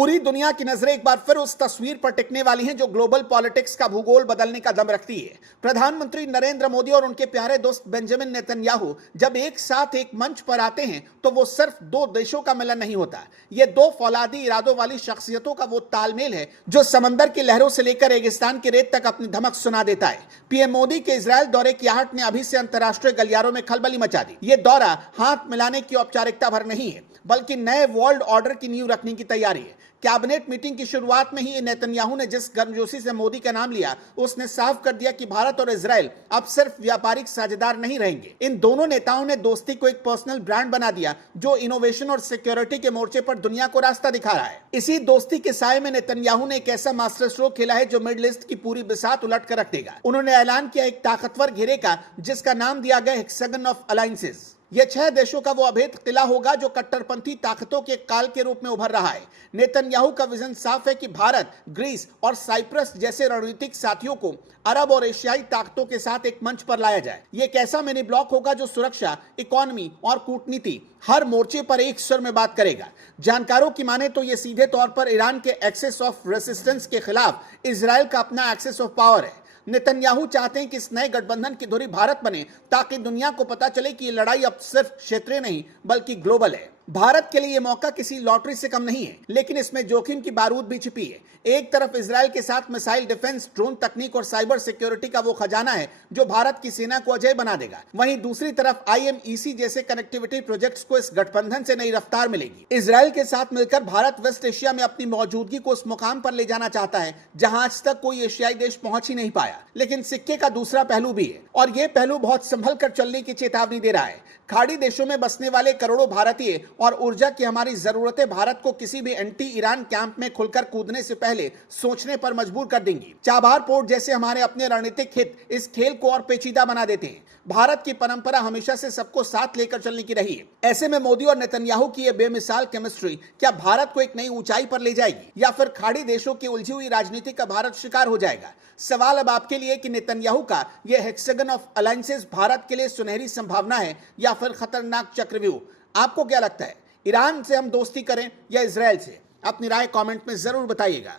पूरी दुनिया की नजरें एक बार फिर उस तस्वीर पर टिकने वाली हैं जो ग्लोबल पॉलिटिक्स का भूगोल बदलने का दम रखती है। प्रधानमंत्री नरेंद्र मोदी और उनके प्यारे दोस्त बेंजामिन नेतन्याहू जब एक साथ एक मंच पर आते हैं तो वो सिर्फ दो देशों का मिलन नहीं होता, ये दो फौलादी इरादों वाली शख्सियतों का वो तालमेल है जो समंदर की लहरों से लेकर रेगिस्तान की रेत तक अपनी धमक सुना देता है। पीएम मोदी के इजरायल दौरे की आहट ने अभी से अंतर्राष्ट्रीय गलियारों में खलबली मचा दी। ये दौरा हाथ मिलाने की औपचारिकता भर नहीं है, बल्कि नए वर्ल्ड ऑर्डर की नींव रखने की तैयारी है। कैबिनेट मीटिंग की शुरुआत में ही नेतन्याहू ने जिस गर्मजोशी से मोदी का नाम लिया, उसने साफ कर दिया कि भारत और इजरायल अब सिर्फ व्यापारिक साझेदार नहीं रहेंगे। इन दोनों नेताओं ने दोस्ती को एक पर्सनल ब्रांड बना दिया जो इनोवेशन और सिक्योरिटी के मोर्चे पर दुनिया को रास्ता दिखा रहा है। इसी दोस्ती के साये में नेतन्याहू ने एक ऐसा मास्टर स्ट्रोक खेला है जो मिडिल ईस्ट की पूरी बिसात उलट कर रख देगा। उन्होंने ऐलान किया एक ताकतवर घेरे का जिसका नाम दिया गया हेक्सागन ऑफ अलायंसेस। यह 6 देशों का वो अभेद किला होगा जो कट्टरपंथी ताकतों के काल के रूप में उभर रहा है। नेतन्याहू का विजन साफ है कि भारत, ग्रीस और साइप्रस जैसे रणनीतिक साथियों को अरब और एशियाई ताकतों के साथ एक मंच पर लाया जाए। यह एक ऐसा मिनी ब्लॉक होगा जो सुरक्षा, इकोनॉमी और कूटनीति हर मोर्चे पर एक स्वर में बात करेगा। जानकारों की माने तो यह सीधे तौर पर ईरान के एक्सेस ऑफ रेसिस्टेंस के खिलाफ इजरायल का अपना एक्सेस ऑफ पावर है। नेतन्याहू चाहते हैं कि इस नए गठबंधन की धुरी भारत बने ताकि दुनिया को पता चले कि ये लड़ाई अब सिर्फ क्षेत्रीय नहीं बल्कि ग्लोबल है। भारत के लिए यह मौका किसी लॉटरी से कम नहीं है, लेकिन इसमें जोखिम की बारूद भी छिपी है। एक तरफ इजरायल के साथ मिसाइल डिफेंस, ड्रोन तकनीक और साइबर सिक्योरिटी का वो खजाना है जो भारत की सेना को अजेय बना देगा। वहीं दूसरी तरफ IMEC जैसे कनेक्टिविटी प्रोजेक्ट्स को इस गठबंधन से नई रफ्तार मिलेगी। इजरायल के साथ मिलकर भारत वेस्ट एशिया में अपनी मौजूदगी को उस मुकाम पर ले जाना चाहता है जहां आज तक कोई एशियाई देश पहुंच ही नहीं पाया। लेकिन सिक्के का दूसरा पहलू भी है और यह पहलू बहुत संभल कर चलने की चेतावनी दे रहा है। खाड़ी देशों में बसने वाले करोड़ों भारतीय और ऊर्जा की हमारी जरूरतें भारत को किसी भी एंटी ईरान कैंप में खुलकर कूदने से पहले सोचने पर मजबूर कर देंगी। चाबहार पोर्ट जैसे हमारे अपने रणनीतिक हित इस खेल को और पेचीदा बना देते हैं। भारत की परंपरा हमेशा से सबको साथ लेकर चलने की रही है। ऐसे में मोदी और नेतन्याहू की यह बेमिसाल केमिस्ट्री क्या भारत को एक नई ऊंचाई पर ले जाएगी या फिर खाड़ी देशों की उलझी हुई राजनीति का भारत शिकार हो जाएगा? सवाल अब आपके लिए कि नेतन्याहू का यह हेक्सागन ऑफ अलायंसेस भारत के लिए सुनहरी संभावना है या फिर खतरनाक चक्रव्यूह? आपको क्या लगता है, ईरान से हम दोस्ती करें या इजरायल से? अपनी राय कमेंट में जरूर बताइएगा।